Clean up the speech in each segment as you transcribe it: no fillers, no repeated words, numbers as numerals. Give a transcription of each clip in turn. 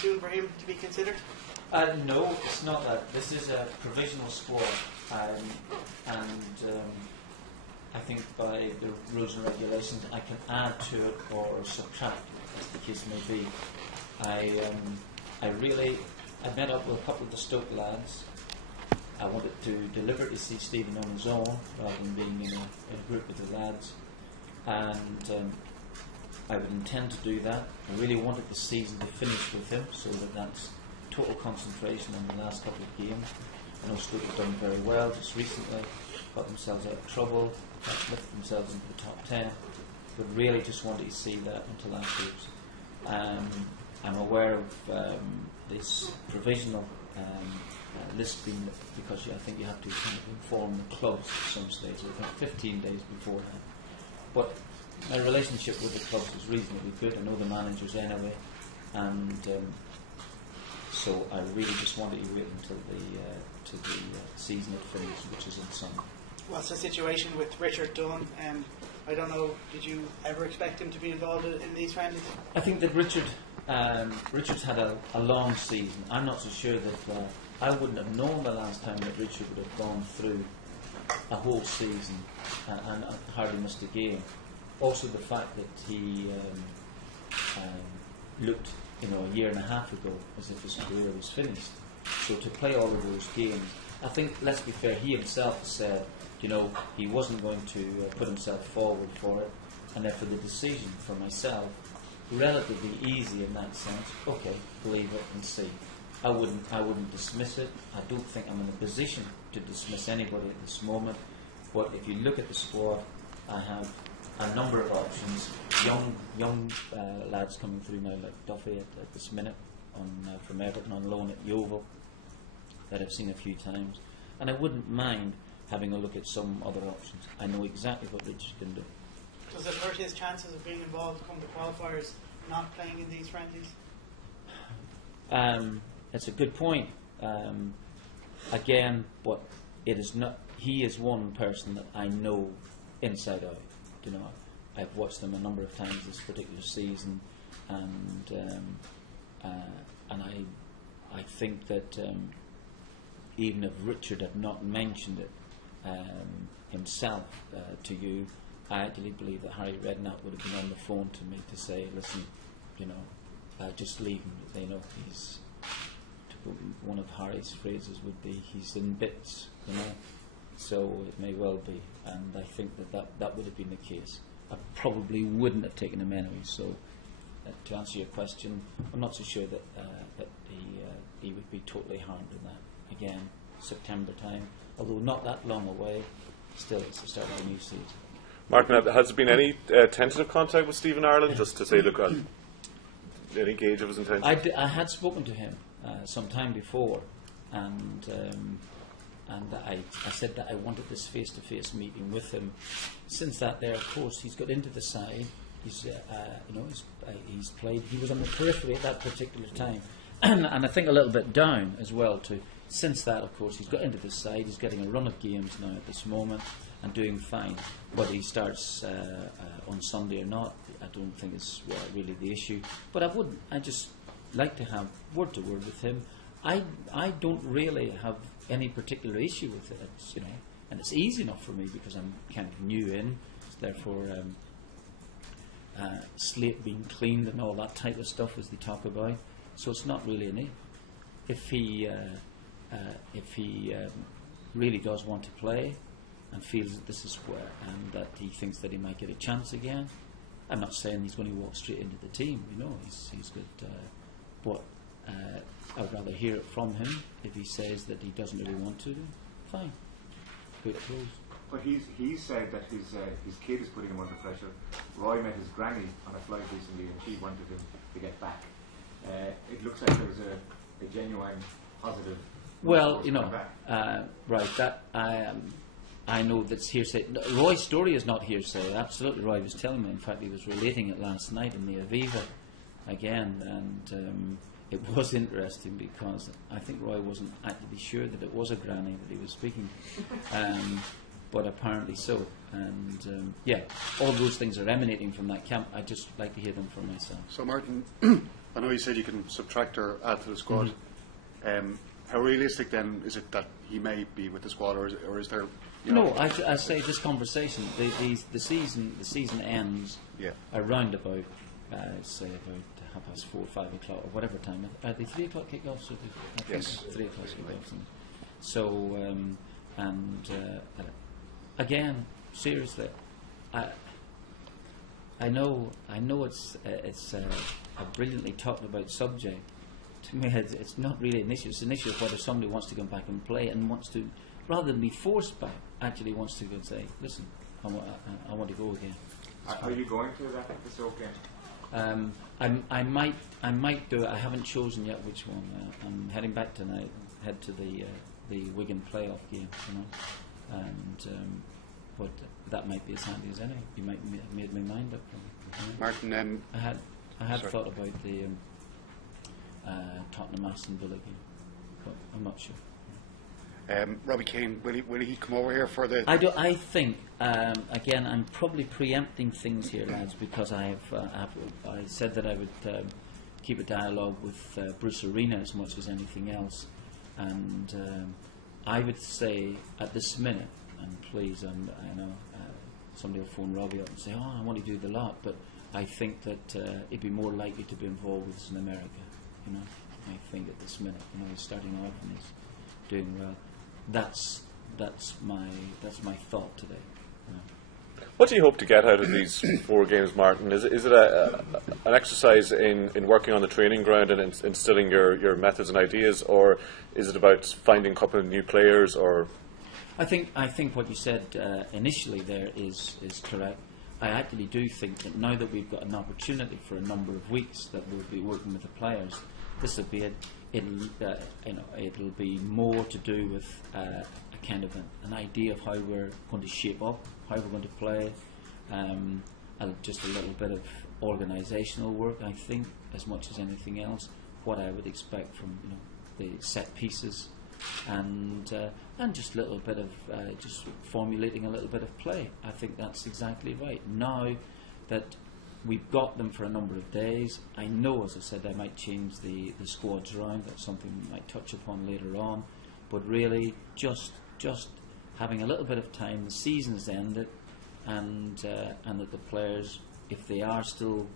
soon for him to be considered? No, it's not that. This is a provisional squad, and I think by the rules and regulations I can add to it or subtract, as the case may be. I met up with a couple of the Stoke lads. I wanted to deliberately see Stephen on his own rather than being in a group with the lads, and I would intend to do that. I really wanted the season to finish with him, so that's total concentration on the last couple of games. I know Stoke have done very well just recently, got themselves out of trouble, lifted themselves into the top 10, but really just wanted to see that until afterwards. I'm aware of this provisional list being, because I think you have to kind of inform the clubs at some stage, I think 15 days beforehand. But my relationship with the clubs is reasonably good. I know the managers anyway, and so I really just wanted to wait until the season had finished, which is in summer. What's the situation with Richard Dunne? I don't know, did you ever expect him to be involved in these friendlies? I think that Richard's had a long season. I'm not so sure that I wouldn't have known the last time that Richard would have gone through a whole season and hardly missed a game. Also the fact that he looked, a year and a half ago as if his career was finished. So to play all of those games, I think, let's be fair, he himself said, he wasn't going to put himself forward for it, and therefore the decision for myself, relatively easy in that sense. Okay, believe it and see. I wouldn't dismiss it. I don't think I'm in a position to dismiss anybody at this moment. But if you look at the squad, I have a number of options. Young lads coming through now, like Duffy at this minute from Everton on loan at Yeovil, that I've seen a few times, and I wouldn't mind having a look at some other options. I know exactly what Richard can do. Does it hurt his chances of being involved come to qualifiers not playing in these friendlies? It's a good point. Again, but it is not. He is one person that I know inside out. I've watched him a number of times this particular season, and I think that even if Richard had not mentioned it himself to you, I actually believe that Harry Redknapp would have been on the phone to me to say, listen, just leave him. He's, one of Harry's phrases would be, he's in bits, so it may well be, and I think that would have been the case. I probably wouldn't have taken him anyway. So to answer your question, I'm not so sure that he would be totally harmed in that. Again, September time, although not that long away, still it's the start of a new season. Martin, has there been any tentative contact with Stephen Ireland, just to say, look, any gauge of his intention? I had spoken to him some time before, and I said that I wanted this face-to-face meeting with him. Since that, there, of course, he's got into the side. He's played. He was on the periphery at that particular time, and I think a little bit down as well too. Since that, of course, he's got into the side. He's getting a run of games now at this moment and doing fine. Whether he starts on Sunday or not, I don't think is really the issue. But I just like to have word to word with him. I don't really have any particular issue with it. It's, and it's easy enough for me because I'm kind of new in. Therefore, slate being cleaned and all that type of stuff as they talk about. So it's not really an issue. If he really does want to play and feels that this is where, and that he thinks that he might get a chance again, I'm not saying he's going to walk straight into the team. He's good, but I'd rather hear it from him. If he says that he doesn't really want to, fine. Good close. But he's said that his kid is putting him under pressure. Roy met his granny on a flight recently, and she wanted him to get back. It looks like there's a genuine positive. Well, right. That I know that's hearsay. Roy's story is not hearsay. Absolutely, Roy was telling me. In fact, he was relating it last night in the Aviva again, and it was interesting because I think Roy wasn't actually sure that it was a granny that he was speaking to, but apparently so. And all those things are emanating from that camp. I just like to hear them from myself. So, Martin, I know you said you can subtract or add to the squad. How realistic then is it that he may be with the squad, or is there? No, I say this conversation. The season ends around about say about 4:30 or 5 o'clock or whatever time. Are they 3 o'clock kickoffs? Yes, 3 o'clock kickoffs. So again, seriously, I know it's a brilliantly talked about subject. To me, it's not really an issue. It's an issue of whether somebody wants to come back and play and wants to, rather than be forced back, actually wants to go and say, listen, I want to go again. Are you going to that this weekend? I might do it. I haven't chosen yet which one. I'm heading back tonight. Head to the Wigan playoff game, and but that might be as handy as any. You might have made my mind up. Martin, I had thought about the Tottenham Aston Villa game, but I'm not sure. Robbie Keane, will he come over here for the? I think again I'm probably preempting things here, lads, because I said that I would keep a dialogue with Bruce Arena as much as anything else, and I would say at this minute, and please, I know somebody will phone Robbie up and say, I want to do the lot, but I think that he'd be more likely to be involved with us in America. I think at this minute, he's starting off and he's doing well. That's my thought today. What do you hope to get out of these 4 games, Martin? Is it an exercise in working on the training ground and instilling your methods and ideas, or is it about finding a couple of new players? Or I think what you said initially there is correct. I actually do think that now that we've got an opportunity for a number of weeks that we'll be working with the players, this will be it'll be more to do with a kind of an idea of how we're going to shape up, how we're going to play, and just a little bit of organisational work. I think as much as anything else, what I would expect from the set pieces, and just a little bit of just formulating a little bit of play. I think that's exactly right. Now that we've got them for a number of days, I know, as I said, I might change the squads around. That's something we might touch upon later on. But really, just having a little bit of time. The season's ended, and that the players, if they are still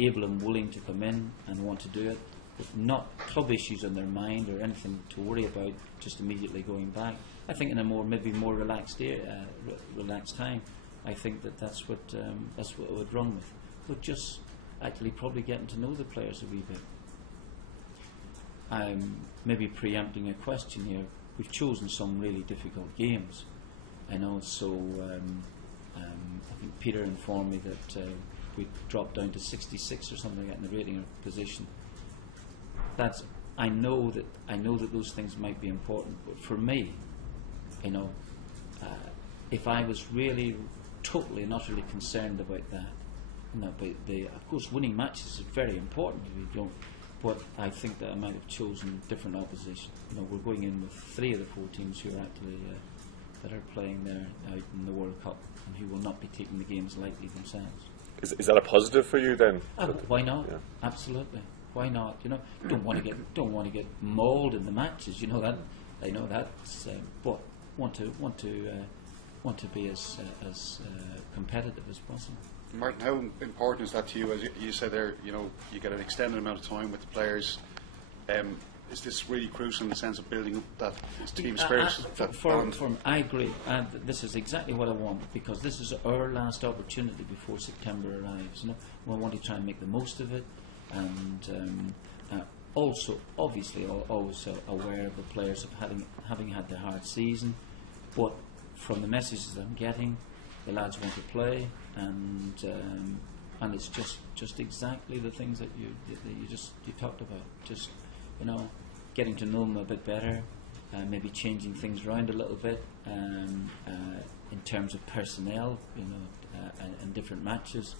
able and willing to come in and want to do it, with not club issues on their mind or anything to worry about, just immediately going back. I think in a maybe more relaxed time. I think that's what it would run with. But just actually probably getting to know the players a wee bit. I'm maybe preempting a question here. We've chosen some really difficult games, I know. So I think Peter informed me that we dropped down to 66 or something like that in the rating or position. I know that those things might be important, but for me, if I was really totally and utterly concerned about that, but of course winning matches is very important. But I think that I might have chosen different opposition. We're going in with 3 of the 4 teams who are actually that are playing there out in the World Cup and who will not be taking the games lightly themselves. Is that a positive for you then? Why not? Yeah. Absolutely. Why not? Don't want to get mauled in the matches. That. I know that. But want to be as competitive as possible. Martin, how important is that to you? As you said there, you get an extended amount of time with the players. Is this really crucial in the sense of building that team spirit? I agree. This is exactly what I want, because this is our last opportunity before September arrives. We want to try and make the most of it, and also, obviously, always aware of the players of having had their hard season. But from the messages I'm getting, the lads want to play, and it's just exactly the things that you talked about. Just getting to know them a bit better, maybe changing things around a little bit in terms of personnel, and different matches,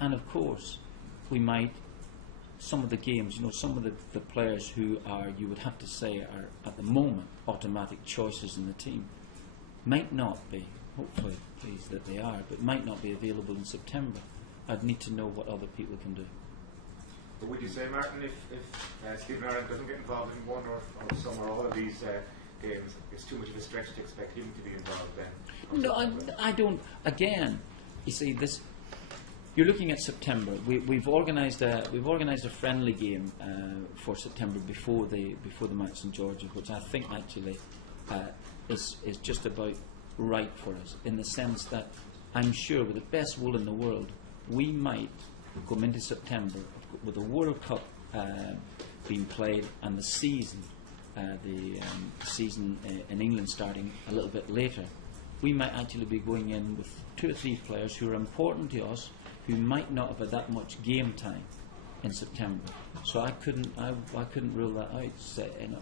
and of course we might. Some of the games, some of the players who are, you would have to say, are at the moment automatic choices in the team, might not be, hopefully, please, that they are, but might not be available in September. I'd need to know what other people can do. But would you say, Martin, if Stephen Ireland doesn't get involved in one or some or all of these games, it's too much of a stretch to expect him to be involved then? No, I don't. Again, you see this. You're looking at September. We've organised a friendly game for September before the match in Georgia, which I think actually is just about right for us, in the sense that I'm sure with the best will in the world, we might come into September with the World Cup being played and the season in England starting a little bit later. We might actually be going in with 2 or 3 players who are important to us, who might not have had that much game time in September. So I couldn't rule that out. Say, and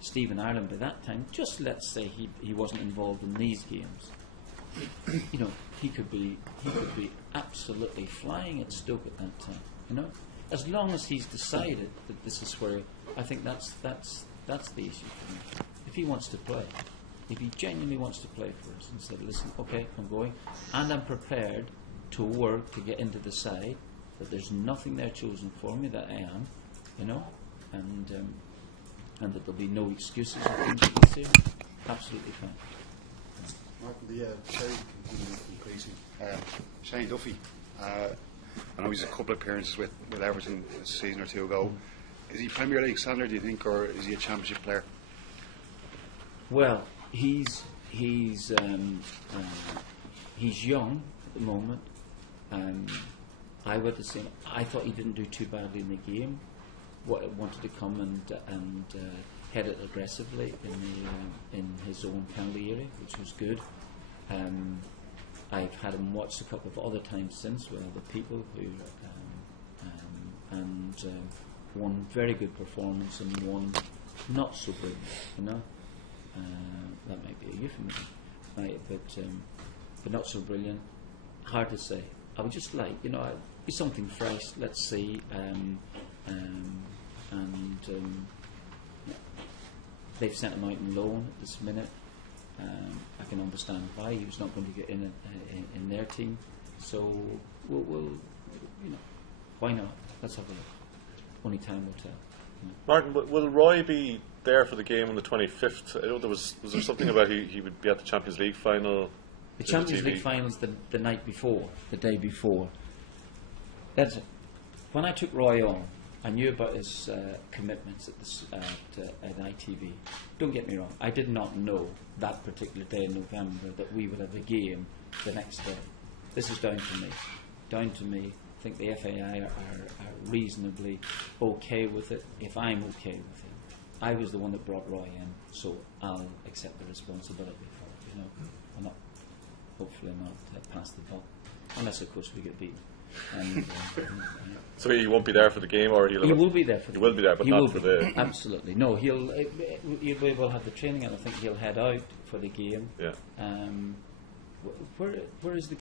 Stephen Ireland by that time, just let's say he wasn't involved in these games. He could be absolutely flying at Stoke at that time. As long as he's decided that this is where, I think that's the issue for me. If he wants to play, if he genuinely wants to play for us, and said, listen, okay, I'm going, and I'm prepared to work to get into the side, that there's nothing there chosen for me, that I am, and that there'll be no excuses or things this year. Absolutely fine. Martin, the shade continues increasing. Shane Duffy, I know he's a couple of appearances with Everton a season or 2 ago. Is he Premier League standard, do you think, or is he a Championship player? Well, he's young at the moment. I would have seen. I thought he didn't do too badly in the game. Wanted to come and head it aggressively in his own penalty area, which was good. I've had him watched a couple of other times since with other people who, one very good performance and one not so brilliant. That might be a euphemism, right? But not so brilliant. Hard to say. I would just like, be something fresh. Let's see, they've sent him out on loan at this minute. I can understand why he was not going to get in their team. So we'll why not? Let's have a look. Only time will tell. Martin, will Roy be there for the game on the 25th? I know was there something about he would be at the Champions League final? The Champions League final's the night before, the day before. That's it. When I took Roy on, I knew about his commitments at ITV. Don't get me wrong, I did not know that particular day in November that we would have a game the next day. This is down to me. Down to me. I think the FAI are reasonably okay with it, if I'm okay with it. I was the one that brought Roy in, so I'll accept the responsibility for it. I'm not, hopefully not pass the buck, unless of course we get beaten. So he won't be there for the game, or he will be there for the game. He will be there, but not for the... Absolutely. No, he will have the training, and I think he'll head out for the game. Yeah. Where is the